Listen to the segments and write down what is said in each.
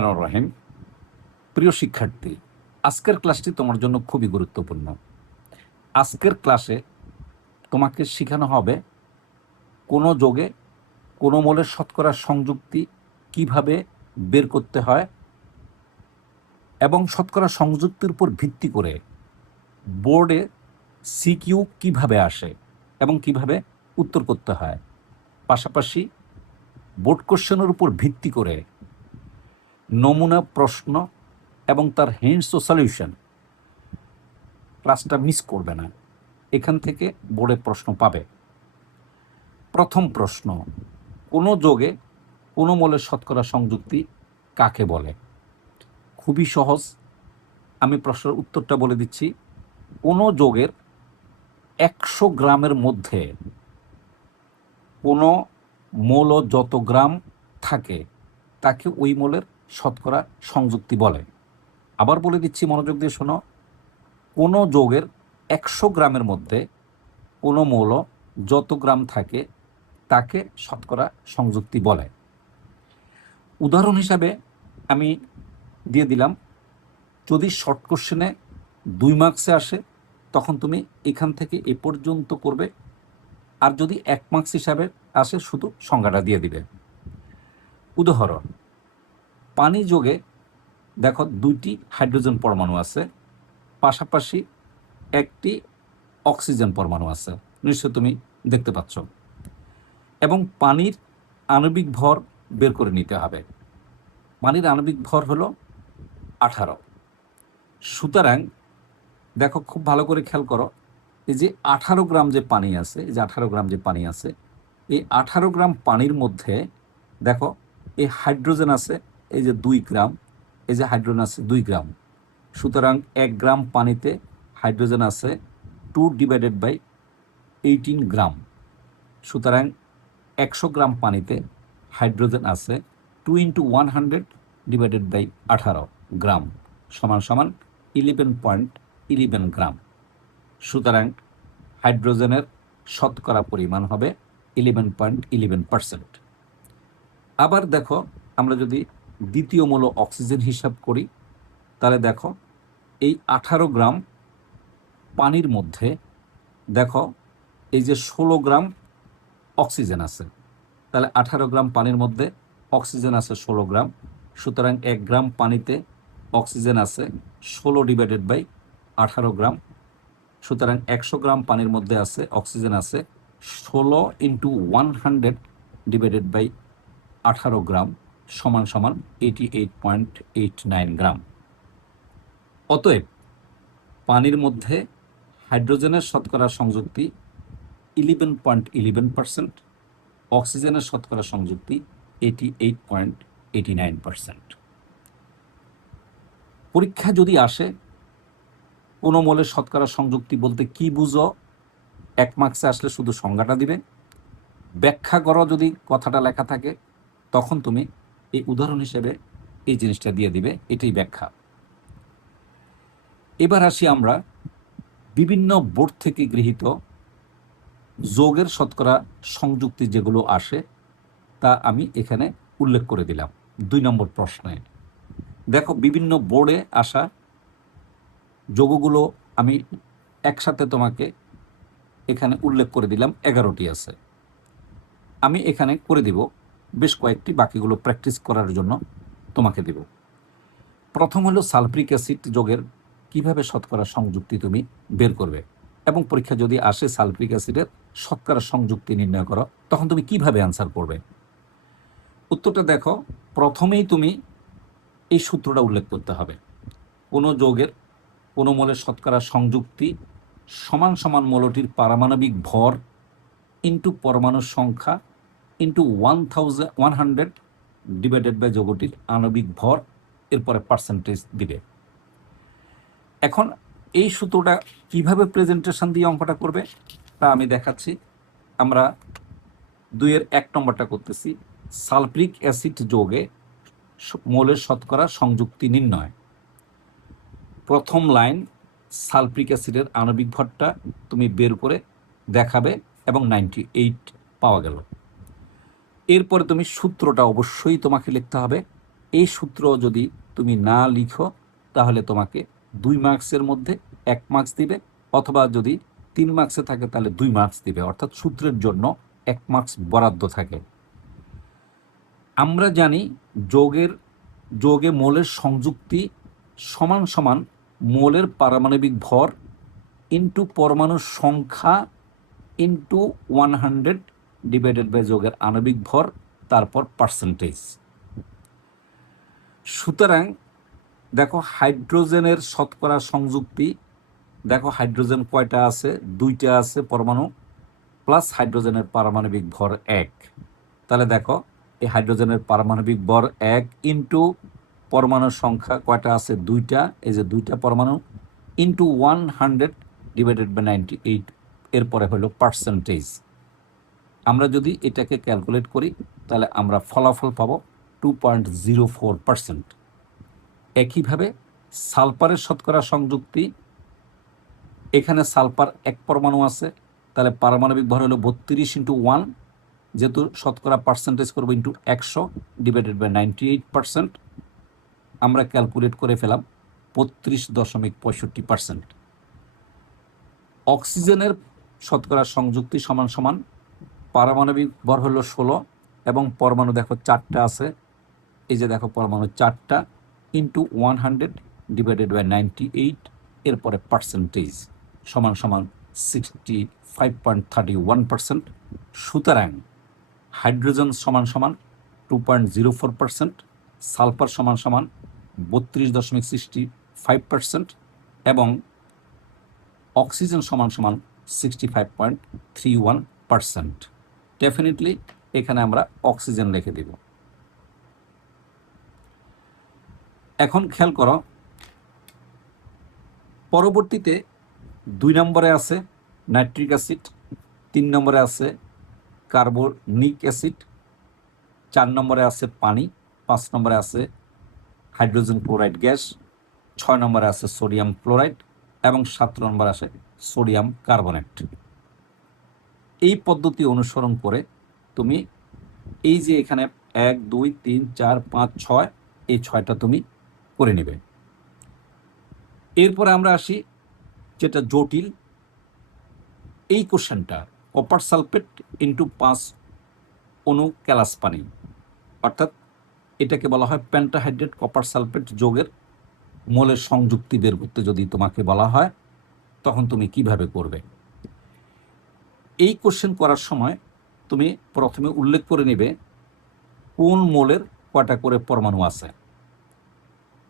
রহিম। প্রিয় শিক্ষার্থী, আজকের ক্লাসটি তোমার জন্য খুবই গুরুত্বপূর্ণ। আজকের ক্লাসে তোমাকে শেখানো হবে কোনো যোগে কোনো মোলের শতকরা সংযুক্তি কিভাবে বের করতে হয় এবং শতকরা সংযুক্তির উপর ভিত্তি করে বোর্ডে সিকিউ কিভাবে আসে এবং কিভাবে উত্তর করতে হয়। পাশাপাশি বোর্ড কোশ্চেনের উপর ভিত্তি করে নমুনা প্রশ্ন এবং তার হিন্টস ও সলিউশন। ক্লাসটা মিস করবে না, এখান থেকে বোর্ডে প্রশ্ন পাবে। প্রথম প্রশ্ন, কোনো যোগে কোনো মোলের শতকরা সংযুক্তি কাকে বলে? খুবই সহজ, আমি প্রশ্নের উত্তরটা বলে দিচ্ছি। কোনো যোগের 100 গ্রামের মধ্যে কোনো মোল যত গ্রাম থাকে তাকে ওই মোলের শতকরা সংযুক্তি বলে। আবার বলে দিচ্ছি, মনোযোগ দিয়ে শোনো। কোনো যোগের 100 গ্রামের মধ্যে কোনো মৌল যত গ্রাম থাকে তাকে শতকরা সংযুক্তি বলে। উদাহরণ হিসাবে আমি দিয়ে দিলাম, যদি শর্ট কোশ্চেনে 2 মার্কসে আসে তখন তুমি এখান থেকে এ পর্যন্ত করবে, আর যদি 1 মার্কস হিসাবে আসে শুধু সংজ্ঞাটা দিয়ে দিবে। উদাহরণ, পানি যোগে দেখো 2টি হাইড্রোজেন পরমাণু আছে, পাশাপাশি একটি অক্সিজেন পরমাণু আছে, নিশ্চয় তুমি দেখতে পাচ্ছ, এবং পানির আণবিক ভর বের করে নিতে হবে। পানির আণবিক ভর হলো 18। সুতরাং দেখো, খুব ভালো করে খেয়াল করো, এই যে 18 গ্রাম যে পানি আছে, এই যে 18 গ্রাম যে পানি আছে, এই 18 গ্রাম পানির মধ্যে দেখো এই হাইড্রোজেন আছে, এই যে 2 গ্রাম, এই যে হাইড্রোজেন আছে 2 গ্রাম। সুতরাং 1 গ্রাম পানিতে হাইড্রোজেন আছে 2/18 গ্রাম। সুতরাং 100 গ্রাম পানিতে হাইড্রোজেন আছে 2 × 100/18 গ্রাম সমান সমান 11.11 গ্রাম। সুতরাং হাইড্রোজেনের শতকরা পরিমাণ হবে 11.11%। আবার দেখো, আমরা যদি দ্বিতীয় মৌল অক্সিজেন হিসাব করি, তাহলে দেখো এই 18 গ্রাম পানির মধ্যে দেখো এই যে 16 গ্রাম অক্সিজেন আছে, তাহলে 18 গ্রাম পানির মধ্যে অক্সিজেন আছে 16 গ্রাম। সুতরাং 1 গ্রাম পানিতে অক্সিজেন আছে 16/18 গ্রাম। সুতরাং 100 গ্রাম পানির মধ্যে আছে অক্সিজেন আছে 16 × 100/18 গ্রাম সমান সমান 88.89 গ্রাম। অতএব পানির মধ্যে হাইড্রোজেনের শতকরা সংযুক্তি 11.11%, অক্সিজেনের শতকরা সংযুক্তি 88.89%। পরীক্ষা যদি আসে কোনো মোলের শতকরা সংযুক্তি বলতে কি বুঝো, 1 মার্কসে আসলে শুধু সংজ্ঞাটা দিবে, ব্যাখ্যা করো যদি কথাটা লেখা থাকে, তখন তুমি এই উদাহরণ হিসেবে এই জিনিসটা দিয়ে দিবে, এটাই ব্যাখ্যা। এবার আসি আমরা বিভিন্ন বোর্ড থেকে গৃহীত যোগের শতকরা সংযুক্তি যেগুলো আসে তা আমি এখানে উল্লেখ করে দিলাম 2 নম্বর প্রশ্নে। দেখো, বিভিন্ন বোর্ডে আসা যোগগুলো আমি একসাথে তোমাকে এখানে উল্লেখ করে দিলাম, 11টি আছে। আমি এখানে করে দিব বেশ কয়েকটি, বাকিগুলো প্র্যাকটিস করার জন্য তোমাকে দেব। প্রথম হলো সালফ্রিক অ্যাসিড যোগের কিভাবে শতকরা সংযুক্তি তুমি বের করবে, এবং পরীক্ষা যদি আসে সালফ্রিক অ্যাসিডের শতকরা সংযুক্তি নির্ণয় করো, তখন তুমি কিভাবে অ্যান্সার করবে। উত্তরটা দেখো, প্রথমেই তুমি এই সূত্রটা উল্লেখ করতে হবে। কোনো যোগের কোনো মোলের শতকরা সংযুক্তি সমান সমান মোলটির পারমাণবিক ভর ইন্টু পরমাণুর সংখ্যা ইন্টু 100 যোগটির আণবিক ভর, এরপরে পার্সেন্টেজ দিবে। এখন এই সূত্রটা কিভাবে প্রেজেন্টেশন দিয়ে অঙ্কটা করবে তা আমি দেখাচ্ছি। আমরা 2-এর 1 নম্বরটা করতেছি, সালফ্রিক অ্যাসিড যোগে মোলের শতকরা সংযুক্তি নির্ণয়। প্রথম লাইন, সালফ্রিক অ্যাসিডের আণবিক ভরটা তুমি বের করে দেখাবে এবং 98 পাওয়া গেল। এরপরে তুমি সূত্রটা অবশ্যই তোমাকে লিখতে হবে, এই সূত্র যদি তুমি না লিখো তাহলে তোমাকে 2 মার্কসের মধ্যে 1 মার্কস দিবে, অথবা যদি 3 মার্কসে থাকে তাহলে 2 মার্কস দিবে, অর্থাৎ সূত্রের জন্য 1 মার্কস বরাদ্দ থাকে। আমরা জানি যোগে মোলের সংযুক্তি সমান সমান মোলের পারমাণবিক ভর ইন্টু পরমাণুর সংখ্যা ইন্টু 100 ডিভাইডেড বাই যোগের আণবিক ভর, তারপর পার্সেন্টেজ। সুতরাং দেখো হাইড্রোজেনের শতকরা সংযুক্তি, দেখো হাইড্রোজেন কয়টা আছে, 2টা আছে পরমাণু, প্লাস হাইড্রোজেনের পারমাণবিক ভর 1। তাহলে দেখো এই হাইড্রোজেনের পারমাণবিক ভর 1 ইন্টু পরমাণুর সংখ্যা কয়টা আছে, 2টা, এই যে 2টা পরমাণু, ইন্টু 100 ডিভাইডেড বাই 98, এরপরে হলো পার্সেন্টেজ। আমরা যদি এটাকে ক্যালকুলেট করি তাহলে আমরা ফলাফল পাবো 2.04%। একইভাবে সালফারের শতকরা সংযুক্তি, এখানে সালফার 1 পরমাণু আছে, তাহলে পারমাণবিক ভর হলো 32 ইন্টু 1, যেহেতু শতকরা পার্সেন্টেজ করবো ইন্টু 100 ডিভাইডেড বাই 98%, আমরা ক্যালকুলেট করে ফেলাম 32.65%। অক্সিজেনের শতকরা সংযুক্তি সমান সমান পারমাণবিক ভর হলো 16 এবং পরমাণু দেখো 4টা আছে, এই যে দেখো পরমাণু 4টা, ইন্টু 100 ডিভাইডেড বাই 98, এরপরে পার্সেন্টেজ সমান সমান 65.31%। সুতরাং হাইড্রোজেন সমান সমান 2.04%, সালফার সমান সমান 32.65% এবং অক্সিজেন সমান সমান 65.31%। ডেফিনেটলি এখানে আমরা অক্সিজেন লিখে দিব। এখন খেয়াল করো, পরবর্তীতে 2 নম্বরে আছে নাইট্রিক অ্যাসিড, 3 নম্বরে আছে কার্বনিক অ্যাসিড, 4 নম্বরে আছে পানি, 5 নম্বরে আছে হাইড্রোজেন ক্লোরাইড গ্যাস, 6 নম্বরে আছে সোডিয়াম ক্লোরাইড এবং 7 নম্বরে আছে সোডিয়াম কার্বনেট। এই পদ্ধতি অনুসরণ করে তুমি এই যে এখানে 1 2 3 4 5 6, এই 6টা তুমি করে নেবে। এরপরে আমরা আসি যেটা জটিল, এই কোশ্চেনটা কপার সালফেট ইন্টু 5 অণু ক্যালাস পানি, অর্থাৎ এটাকে বলা হয় পেন্টাহাইড্রেট কপার সালফেট যোগের মোলের সংযুক্তি বের করতে যদি তোমাকে বলা হয় তখন তুমি কিভাবে করবে। এই কোশ্চেন করার সময় তুমি প্রথমে উল্লেখ করে নেবে কোন মোলের কয়টা করে পরমাণু আছে।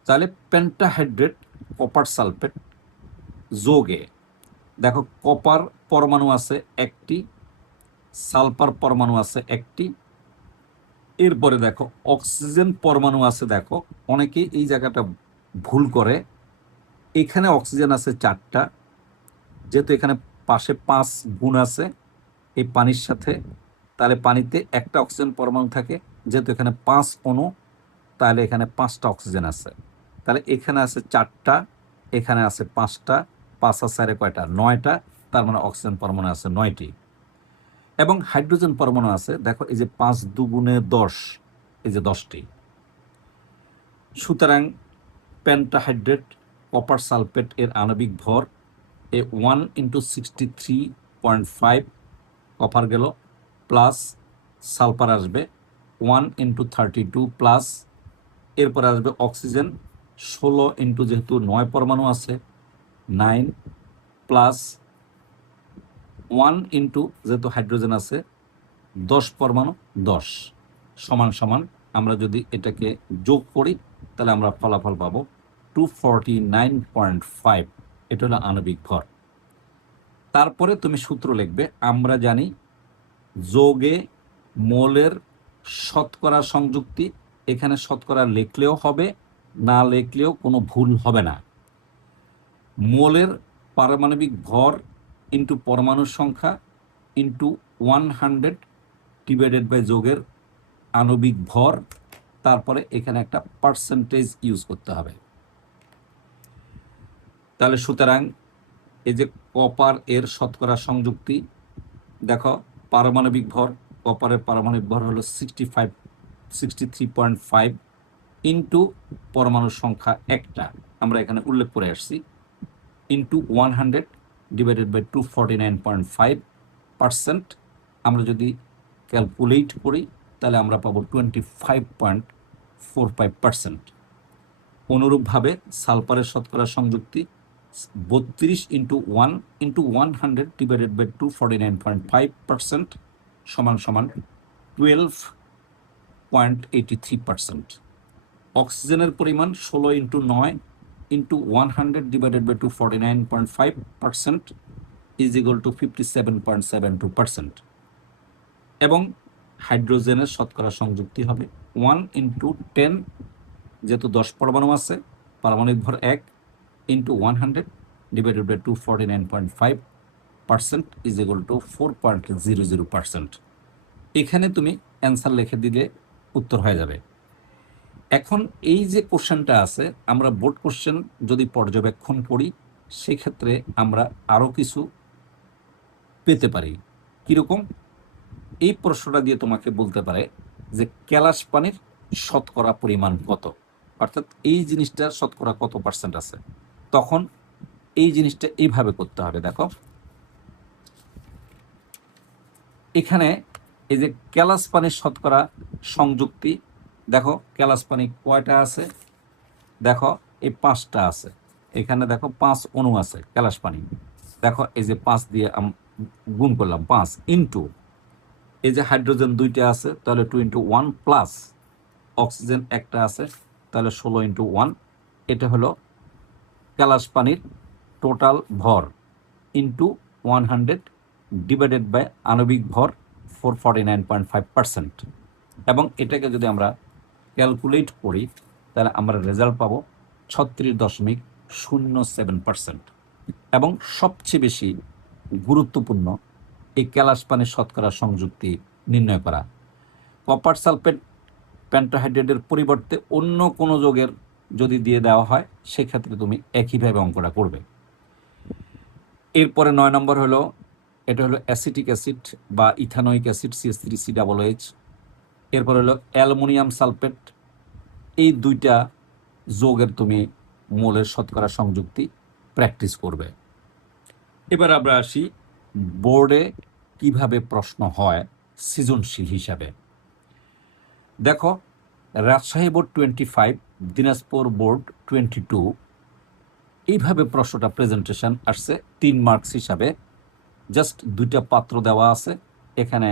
তাহলে পেন্টাহাইড্রেট কপার সালফেট যোগে দেখো কপার পরমাণু আছে 1টি, সালফার পরমাণু আছে 1টি, এরপরে দেখো অক্সিজেন পরমাণু আছে। দেখো অনেকে এই জায়গাটা ভুল করে, এখানে অক্সিজেন আছে 4টা, যেহেতু এখানে পাশে 5 গুণ আছে এই পানির সাথে, তাহলে পানিতে একটা অক্সিজেন পরমাণু থাকে, যেহেতু এখানে 5 অণু, তাহলে এখানে 5টা অক্সিজেন আছে। তাহলে এখানে আছে 4টা, এখানে আছে 5টা, 5 আছে আরে কয়টা, 9টা, তার মানে অক্সিজেন পরমাণু আছে 9টি। এবং হাইড্রোজেন পরমাণু আছে দেখো এই যে 5 দুগুণে 10, এই যে 10টি। সুতরাং পেন্টাহাইড্রেট কপার সালফেট এর আণবিক ভর 1 × 63.5 কপার গেল, প্লাস সালফার আসবে 1 × 32 প্লাস, এরপরে আসবে অক্সিজেন 16 ইন্টু যেহেতু 9 পরমাণু আছে 9 প্লাস 1 ইন্টু যেহেতু হাইড্রোজেন আছে 10 পরমাণু 10 সমান সমান, আমরা যদি এটাকে যোগ করি তাহলে আমরা ফলাফল পাবো 249.5। এটা হলো আণবিক ভর। তারপরে তুমি সূত্র লিখবে, আমরা জানি যোগে মোলের শতকরা সংযুক্তি, এখানে শতকরা লিখলেও হবে, না লিখলেও কোনো ভুল হবে না। মোলের পারমাণবিক ভর ইন্টু পরমাণুর সংখ্যা ইন্টু 100 ডিভাইডেড বাই যোগের আণবিক ভর, তারপরে এখানে একটা পার্সেন্টেজ ইউজ করতে হবে। তাহলে সুতরাং এই যে কপার এর শতকরা সংযুক্তি, দেখো পারমাণবিক ভর, কপারের পারমাণবিক ভর হলো 63.5, ইন্টু পরমাণুর সংখ্যা একটা, আমরা এখানে উল্লেখ করে আসছি, ইন্টু 100 ডিভাইডেড বাই 249.5%। আমরা যদি ক্যালকুলেট করি তাহলে আমরা পাবো 25.45%। অনুরূপভাবে সালফারের শতকরা সংযুক্তি 32 ইন্টু 1 ইন্টু 100 ডিভাইডেড বাই 249.5% সমান সমান 12.83%। অক্সিজেনের পরিমাণ 16 into 9 into 100 divided by 249.5% is equal to 57.72%। এবং হাইড্রোজেনের শতকরা সংযুক্তি হবে 1 ইন্টু 10, যেহেতু 10 পরমাণু আছে, পারমাণবিক ভর 1 into 100 divided by 249.5% is equal to 4.00%। এখানে তুমি অ্যান্সার লিখে দিলে উত্তর হয়ে যাবে। এখন এই যে কোশ্চেনটা আছে, আমরা বোর্ড কোশ্চেন যদি পর্যবেক্ষণ করি সেক্ষেত্রে আমরা আরও কিছু পেতে পারি। কীরকম? এই প্রশ্নটা দিয়ে তোমাকে বলতে পারে যে ক্যালাস পানির শতকরা পরিমাণ কত, অর্থাৎ এই জিনিসটা শতকরা কত পার্সেন্ট আছে, তখন এই জিনিসটা এইভাবে করতে হবে। দেখো এখানে এই যে ক্যালাস পানির শতকরা সংযুক্তি, দেখো ক্যালাস পানি কয়টা আছে, দেখো এই 5টা আছে, এখানে দেখো 5 অণু আছে ক্যালাস পানি, দেখো এই যে 5 দিয়ে গুণ করলাম 5 ইন্টু এই যে হাইড্রোজেন 2টা আছে তাহলে 2 ইন্টু 1 প্লাস অক্সিজেন একটা আছে তাহলে 16 ইন্টু 1, এটা হলো ক্যালাস পানির টোটাল ভর ইন্টু 100 ডিভাইডেড বাই আণবিক ভর 449.5%। এবং এটাকে যদি আমরা ক্যালকুলেট করি তাহলে আমরা রেজাল্ট পাবো 36.07%। এবং সবচেয়ে বেশি গুরুত্বপূর্ণ এই ক্যালাস পানির শতকরা সংযুক্তি নির্ণয় করা। কপার সালফেট পেন্টাহাইড্রেটের পরিবর্তে অন্য কোনো যৌগের যদি দিয়ে দেওয়া হয় সেক্ষেত্রে তুমি একইভাবে অঙ্কটা করবে। এরপরে 9 নম্বর হলো, এটা হলো অ্যাসিটিক অ্যাসিড বা ইথানোয়িক অ্যাসিড CH3COOH। এরপর হলো অ্যালুমিনিয়াম সালফেট। এই দুইটা যৌগের তুমি মোলের শতকরা সংযুক্তি প্র্যাকটিস করবে। এবার আমরা আসি বোর্ডে কিভাবে প্রশ্ন হয় সৃজনশীল হিসাবে। দেখো রাজশাহী বোর্ড 25, দিনাজপুর বোর্ড 22, এইভাবে প্রশ্নটা প্রেজেন্টেশন আসছে 3 মার্কস হিসাবে। জাস্ট 2টা পাত্র দেওয়া আছে, এখানে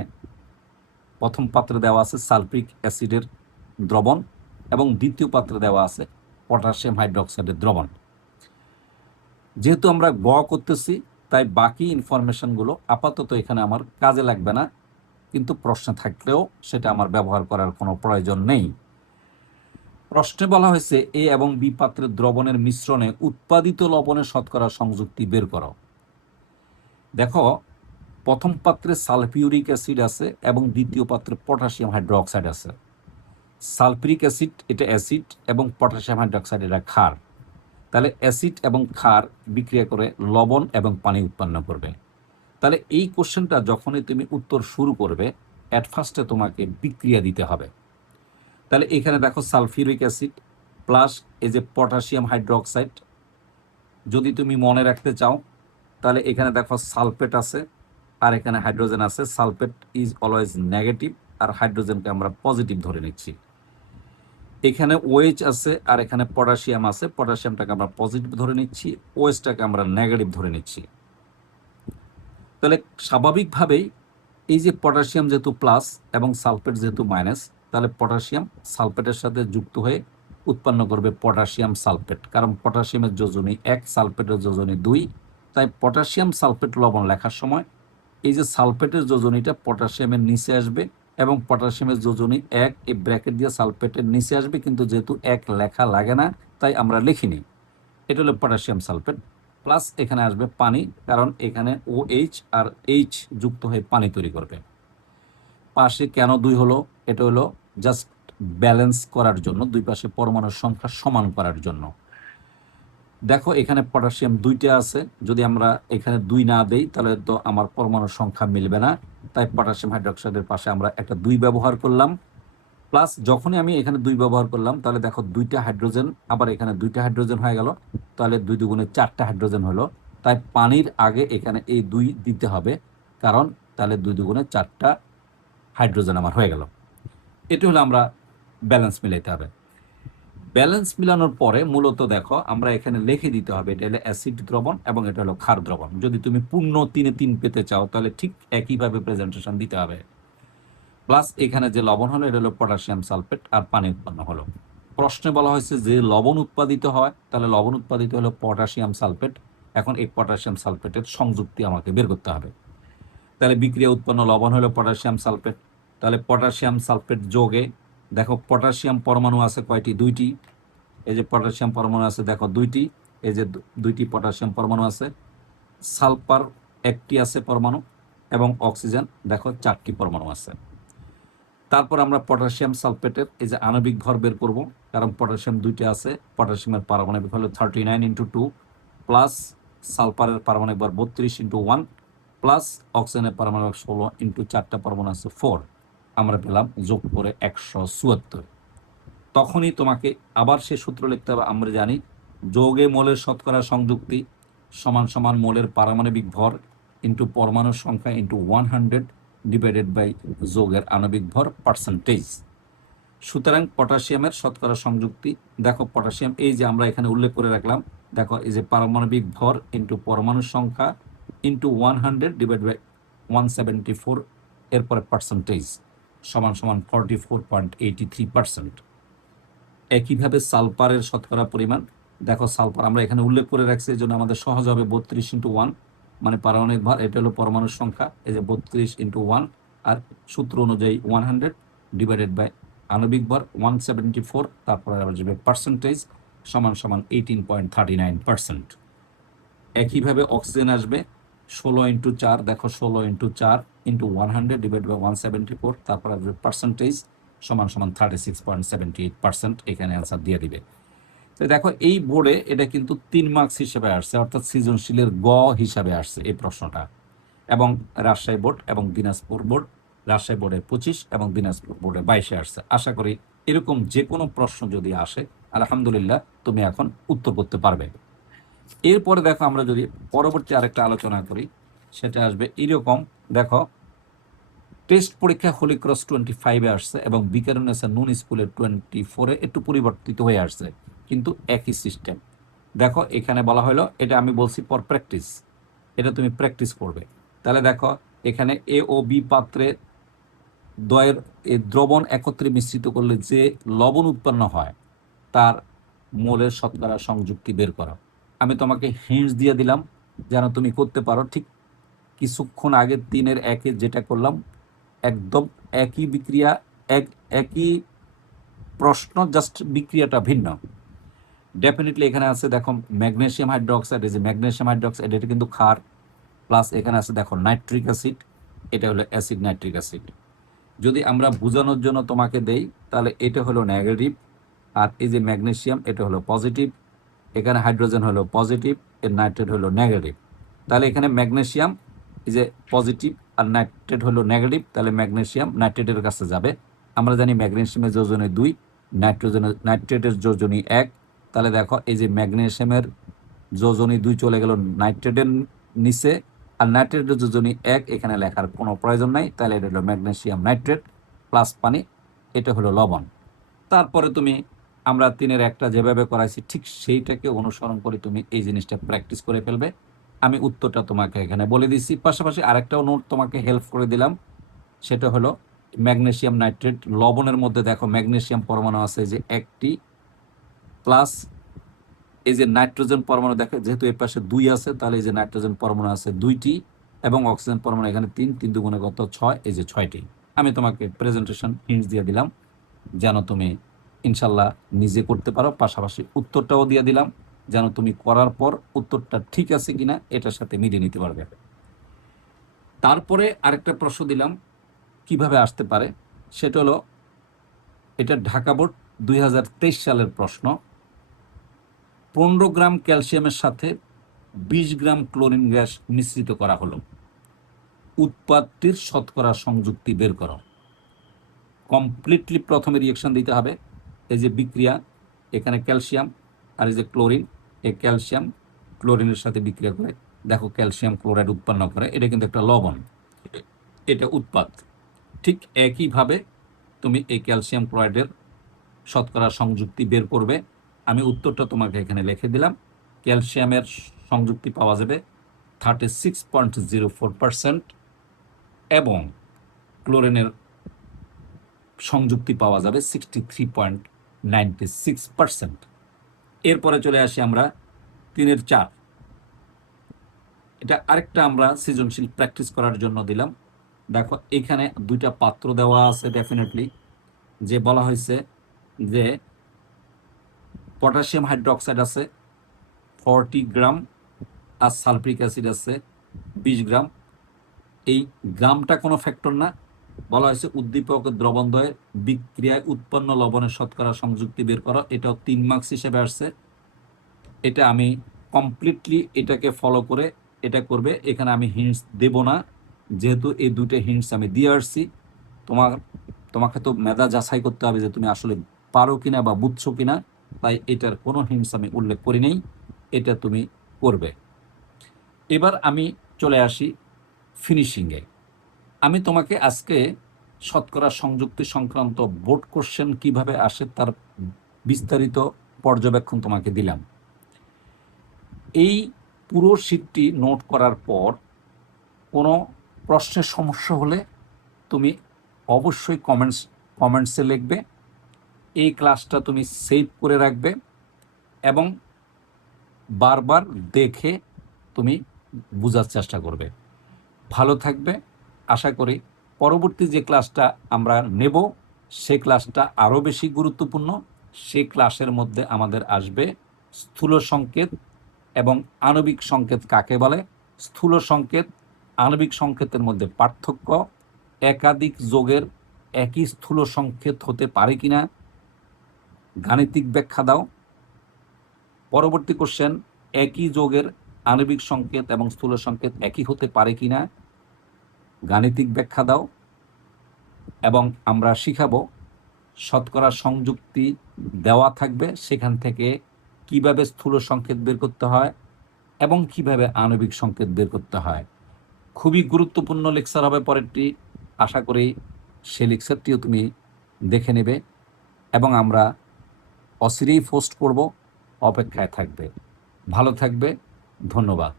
প্রথম পাত্রে দেওয়া আছে সালফ্রিক অ্যাসিডের দ্রবণ এবং দ্বিতীয় পাত্রে দেওয়া আছে পটাশিয়াম হাইড্রোক্সাইডের দ্রবণ। যেহেতু আমরা করতেছি তাই বাকি ইনফরমেশনগুলো আপাতত এখানে আমার কাজে লাগবে না, কিন্তু প্রশ্ন থাকলেও সেটা আমার ব্যবহার করার কোনো প্রয়োজন নেই। প্রশ্নে বলা হয়েছে এ এবং বি পাত্রের দ্রবণের মিশ্রণে উৎপাদিত লবণের শতকরা সংযুক্তি বের করো। দেখো প্রথম পাত্রে সালফিউরিক অ্যাসিড আছে এবং দ্বিতীয় পাত্রে পটাশিয়াম হাইড্রোক্সাইড আছে। সালফিউরিক অ্যাসিড এটা অ্যাসিড এবং পটাশিয়াম হাইড্রোক্সাইড এটা ক্ষার। তাহলে অ্যাসিড এবং ক্ষার বিক্রিয়া করে লবণ এবং পানি উৎপন্ন করবে। তাহলে এই কোশ্চেনটা যখনই তুমি উত্তর শুরু করবে অ্যাট ফার্স্টে তোমাকে বিক্রিয়া দিতে হবে। তাহলে এখানে দেখো সালফিউরিক অ্যাসিড প্লাস এই যে পটাশিয়াম হাইড্রোক্সাইড, যদি তুমি মনে রাখতে চাও তাহলে এখানে দেখো সালফেট আছে আর এখানে হাইড্রোজেন আছে। সালফেট ইজ অলওয়েজ নেগেটিভ আর হাইড্রোজেনকে আমরা পজিটিভ ধরে নিচ্ছি। এখানে OH আছে আর এখানে পটাশিয়াম আছে, পটাশিয়ামটাকে আমরা পজিটিভ ধরে নিচ্ছি, OHটাকে আমরা নেগেটিভ ধরে নিচ্ছি। তাহলে স্বাভাবিকভাবেই এই যে পটাশিয়াম যেহেতু প্লাস এবং সালফেট যেহেতু মাইনাস, তাহলে পটাশিয়াম সালফেটের সাথে যুক্ত হয়ে উৎপন্ন করবে পটাশিয়াম সালফেট, কারণ পটাশিয়ামের যোজনী 1, সালফেটের যোজনী 2। তাই পটাশিয়াম সালফেট লবণ লেখার সময় এই যে সালফেটের যোজনীটা পটাশিয়ামের নিচে আসবে এবং পটাশিয়ামের যোজনী 1 এই ব্র্যাকেট দিয়ে সালফেটের নিচে আসবে, কিন্তু যেহেতু 1 লেখা লাগে না তাই আমরা লিখিনি। এটা হলো পটাশিয়াম সালফেট প্লাস এখানে আসবে পানি, কারণ এখানে OH আর H যুক্ত হয়ে পানি তৈরি করবে। পাশে কেন 2 হলো? এটা হলো জাস্ট ব্যালেন্স করার জন্য, দুই পাশে পরমাণুর সংখ্যা সমান করার জন্য। দেখো এখানে পটাশিয়াম 2টা আছে, যদি আমরা এখানে 2 না দেই তাহলে তো আমার পরমাণুর সংখ্যা মিলবে না, তাই পটাশিয়াম হাইড্রোক্সাইডের পাশে আমরা একটা 2 ব্যবহার করলাম। প্লাস যখনই আমি এখানে 2 ব্যবহার করলাম তাহলে দেখো 2টা হাইড্রোজেন, আবার এখানে 2টা হাইড্রোজেন হয়ে গেল, তাহলে 2 দুগুণে 4টা হাইড্রোজেন হলো। তাই পানির আগে এখানে এই 2 দিতে হবে, কারণ তাহলে 2 দুগুণে 4টা হাইড্রোজেন আমার হয়ে গেল। এটি হলো আমরা ব্যালেন্স মিলাইতে হবে। ব্যালেন্স মিলানোর পরে মূলত দেখো আমরা এখানে লিখে দিতে হবে এটা হলো অ্যাসিড দ্রবণ এবং এটা হলো ক্ষার দ্রবণ। যদি তুমি পূর্ণ 3-এ 3 পেতে চাও তাহলে ঠিক একইভাবে প্রেজেন্টেশন দিতে হবে। প্লাস এখানে যে লবণ হলো এটা হলো পটাশিয়াম সালফেট আর পানি উৎপন্ন হলো। প্রশ্নে বলা হয়েছে যে লবণ উৎপাদিত হয়, তাহলে লবণ উৎপাদিত হলো পটাশিয়াম সালফেট। এখন এই পটাশিয়াম সালফেটের সংযুক্তি আমাকে বের করতে হবে। তাহলে বিক্রিয়া উৎপন্ন লবণ হলো পটাশিয়াম সালফেট। তাহলে পটাশিয়াম সালফেট যোগে দেখো পটাশিয়াম পরমাণু আছে কয়টি? 2টি। এই যে পটাশিয়াম পরমাণু আছে দেখো 2টি, এই যে 2টি পটাশিয়াম পরমাণু আছে। সালফার 1টি আছে পরমাণু, এবং অক্সিজেন দেখো 4টি পরমাণু আছে। তারপর আমরা পটাশিয়াম সালফেটের এই যে আণবিক ভর বের করব, কারণ পটাশিয়াম 2টি আছে। পটাশিয়ামের পারমাণবিক হলো 39 × 2, প্লাস সালফারের পারমাণবিক ভর 32 × 1, প্লাস অক্সিজেনের পারমাণবিক 16 × 4টা পরমাণু আছে 4। আমরা পেলাম যোগ করে 174। তখনই তোমাকে আবার সে সূত্র লিখতে হবে। আমরা জানি যৌগে মোলের শতকরা সংযুক্তি সমান সমান মোলের পারমাণবিক ভর ইন্টু পরমাণুর সংখ্যা ইন্টু 100 ডিভাইডেড বাই যৌগের আণবিক ভর পার্সেন্টেজ। সুতরাং পটাশিয়ামের শতকরা সংযুক্তি দেখো, পটাশিয়াম এই যে আমরা এখানে উল্লেখ করে রাখলাম, দেখো এই যে পারমাণবিক ভর ইন্টু পরমাণুর সংখ্যা ইন্টু 100 ডিভাইড বাই 174, এরপরে পার্সেন্টেজ সমান সমান 44.83%। একইভাবে সালফারের শতকরা পরিমাণ দেখো, সালফার আমরা এখানে উল্লেখ করে রাখছি, এই জন্য আমাদের সহজ হবে 32 × 1, মানে পারমাণবিক ভর, এটা হলো পরমাণুর সংখ্যা, এই যে 32 × 1, আর সূত্র অনুযায়ী 100 ডিভাইডেড বাই আণবিক ভর 174, তারপরে আসবে পার্সেন্টেজ সমান সমান 18.39%। একইভাবে অক্সিজেন আসবে 16 × 4, দেখো 16 × 4 ইন্টু 100 ডিভাইড বাই 174, তারপর আসবে পার্সেন্টেজ সমান সমান 36.78%। এখানে অ্যান্সার দিয়ে দিবে। তো দেখো এই বোর্ডে এটা কিন্তু 3 মার্কস হিসেবে আসছে, অর্থাৎ সৃজনশীলের গ হিসাবে আসছে এই প্রশ্নটা, এবং রাজশাহী বোর্ড এবং দিনাজপুর বোর্ড, রাজশাহী বোর্ডে 25 এবং দিনাজপুর বোর্ডে 22-এ আসছে। আশা করি এরকম যে কোনো প্রশ্ন যদি আসে আলহামদুলিল্লাহ তুমি এখন উত্তর করতে পারবে। এরপরে দেখো আমরা যদি পরবর্তী আরেকটা আলোচনা করি, সেটা আসবে এরকম। দেখো টেস্ট পরীক্ষা হোলি ক্রস 25-এ আসছে এবং বিকারুনেসা নুন স্কুলের 24-এ একটু পরিবর্তিত হয়ে আসছে, কিন্তু একই সিস্টেম। দেখো এখানে বলা হলো, এটা আমি বলছি পর প্র্যাকটিস, এটা তুমি প্র্যাকটিস করবে। তাহলে দেখো এখানে এ ও বি পাত্রে দ্বয়ের এই দ্রবণ একত্রে মিশ্রিত করলে যে লবণ উৎপন্ন হয় তার মোলের শতকরা সংযুক্তি বের করো। আমি তোমাকে হিন্টস দিয়ে দিলাম যেন তুমি করতে পারো। ঠিক কিছুক্ষণ আগে 3-এর 1-এ যেটা করলাম একদম একই বিক্রিয়া, একই প্রশ্ন, জাস্ট বিক্রিয়াটা ভিন্ন। ডেফিনেটলি এখানে আছে দেখো ম্যাগনেসিয়াম হাইড্রোক্সাইড, এই যে ম্যাগনেসিয়াম হাইড্রোক্সাইড এটা কিন্তু ক্ষার, প্লাস এখানে আছে দেখো নাইট্রিক অ্যাসিড, এটা হলো অ্যাসিড নাইট্রিক অ্যাসিড। যদি আমরা বোঝানোর জন্য তোমাকে দেই তাহলে এটা হলো নেগেটিভ, আর এই যে ম্যাগনেসিয়াম এটা হলো পজিটিভ, এখানে হাইড্রোজেন হলো পজিটিভ, এর নাইট্রেট হলো নেগেটিভ। তাহলে এখানে ম্যাগনেসিয়াম এই যে পজিটিভ আর নাইট্রেট হলো নেগেটিভ, তাহলে ম্যাগনেসিয়াম নাইট্রেটের কাছে যাবে। আমরা জানি ম্যাগনেসিয়ামের যোজনী 2, নাইট্রেটের যোজনী 1। তাহলে দেখো এই যে ম্যাগনেসিয়ামের যোজনী 2 চলে গেল নাইট্রেটের নিচে, আর নাইট্রেটের যোজনী 1 এখানে লেখার কোনো প্রয়োজন নাই। তাহলে এটা হলো ম্যাগনেসিয়াম নাইট্রেট প্লাস পানি, এটা হলো লবণ। তারপরে তুমি আমরা 3-এর 1টা যেভাবে করাইছি ঠিক সেইটাকে অনুসরণ করে তুমি এই জিনিসটা প্র্যাকটিস করে ফেলবে। আমি উত্তরটা তোমাকে এখানে বলে দিচ্ছি, পাশাপাশি আরেকটাও নোট তোমাকে হেল্প করে দিলাম, সেটা হলো ম্যাগনেসিয়াম নাইট্রেট লবণের মধ্যে দেখো ম্যাগনেসিয়াম পরমাণু আছে যে 1টি, প্লাস এই যে নাইট্রোজেন পরমাণু দেখো, যেহেতু এর পাশে 2 আছে তাহলে এই যে নাইট্রোজেন পরমাণু আছে 2টি, এবং অক্সিজেন পরমাণু এখানে 3, 3 দুগুণে কত 6, এই যে 6টি। আমি তোমাকে প্রেজেন্টেশন হিন্টস দিয়ে দিলাম যেন তুমি ইনশাল্লাহ নিজে করতে পারো, পাশাপাশি উত্তরটাও দিয়ে দিলাম যেন তুমি করার পর উত্তরটা ঠিক আছে কিনা এটার সাথে মিলিয়ে নিতে পারবে। তারপরে আরেকটা প্রশ্ন দিলাম কিভাবে আসতে পারে, সেটা হলো এটা ঢাকা বোর্ড 2023 সালের প্রশ্ন। 15 গ্রাম ক্যালসিয়ামের সাথে 20 গ্রাম ক্লোরিন গ্যাস মিশ্রিত করা হলো, উৎপাদটির শতকরা সংযুক্তি বের করো। কমপ্লিটলি প্রথমে রিয়েকশন দিতে হবে। এই যে বিক্রিয়া, এখানে ক্যালসিয়াম আর এই যে ক্লোরিন, এই ক্যালসিয়াম ক্লোরিনের সাথে বিক্রিয়া করে দেখো ক্যালসিয়াম ক্লোরাইড উৎপন্ন করে। এটা কিন্তু একটা লবণ, এটা উৎপাদ। ঠিক একইভাবে তুমি এই ক্যালসিয়াম ক্লোরাইডের শতকরা সংযুক্তি বের করবে। আমি উত্তরটা তোমাকে এখানে লিখে দিলাম। ক্যালসিয়ামের সংযুক্তি পাওয়া যাবে 36.04% এবং ক্লোরিনের সংযুক্তি পাওয়া যাবে 63.96%। এরপরে চলে আসি আমরা 3-4। এটা আরেকটা আমরা সৃজনশীল প্র্যাকটিস করার জন্য দিলাম। দেখো এখানে দুইটা পাত্র দেওয়া আছে ডেফিনেটলি, যে বলা হয়েছে যে পটাশিয়াম হাইড্রোক্সাইড আছে 40 গ্রাম আর সালফ্রিক অ্যাসিড আছে 20 গ্রাম। এই গ্রামটা কোনো ফ্যাক্টর না, বলা হয়েছে উদ্দীপক দ্রবণদ্বয়ের বিক্রিয়ায় উৎপন্ন লবণের শতকরা সংযুক্তি বের করা। এটাও 3 মার্কস হিসেবে আসছে। এটা আমি কমপ্লিটলি এটাকে ফলো করে এটা করবে। এখানে আমি হিন্টস দেব না, যেহেতু এই দুটো হিন্টস আমি দিয়ে আসছি। তোমাকে তো মেধা যাচাই করতে হবে যে তুমি আসলে পারো কিনা বা বুঝছো কিনা, তাই এটার কোনো হিন্টস আমি উল্লেখ করি নেই, এটা তুমি করবে। এবার আমি চলে আসি ফিনিশিংয়ে। আমি তোমাকে আজকে শতকরা সংযুক্তি সংক্রান্ত বোর্ড কোশ্চেন কিভাবে আসে তার বিস্তারিত পর্যবেক্ষণ তোমাকে দিলাম। এই পুরো শীটটি নোট করার পর কোনো প্রশ্নের সমস্যা হলে তুমি অবশ্যই কমেন্টসে লিখবে। এই ক্লাসটা তুমি সেভ করে রাখবে এবং বারবার দেখে তুমি বোঝার চেষ্টা করবে। ভালো থাকবে। আশা করি পরবর্তী যে ক্লাসটা আমরা নেব সেই ক্লাসটা আরও বেশি গুরুত্বপূর্ণ। সেই ক্লাসের মধ্যে আমাদের আসবে স্থূল সংকেত এবং আণবিক সংকেত কাকে বলে, স্থূল সংকেত আণবিক সংকেতের মধ্যে পার্থক্য, একাধিক যোগের একই স্থূল সংকেত হতে পারে কিনা, গাণিতিক ব্যাখ্যা দাও। পরবর্তী কোশ্চেন, একই যোগের আণবিক সংকেত এবং স্থূল সংকেত একই হতে পারে কিনা, গাণিতিক ব্যাখ্যা দাও। এবং আমরা শিখাবো শতকরা সংযুক্তি দেওয়া থাকবে, সেখান থেকে কিভাবে স্থূল সংকেত বের করতে হয় এবং কিভাবে আণবিক সংকেত বের করতে হয়। খুবই গুরুত্বপূর্ণ লেকচার হবে পরেরটি। আশা করি সেই লেকচারটিও তুমি দেখে নেবে এবং আমরা অচিরেই পোস্ট করব, অপেক্ষায় থাকবে। ভালো থাকবে। ধন্যবাদ।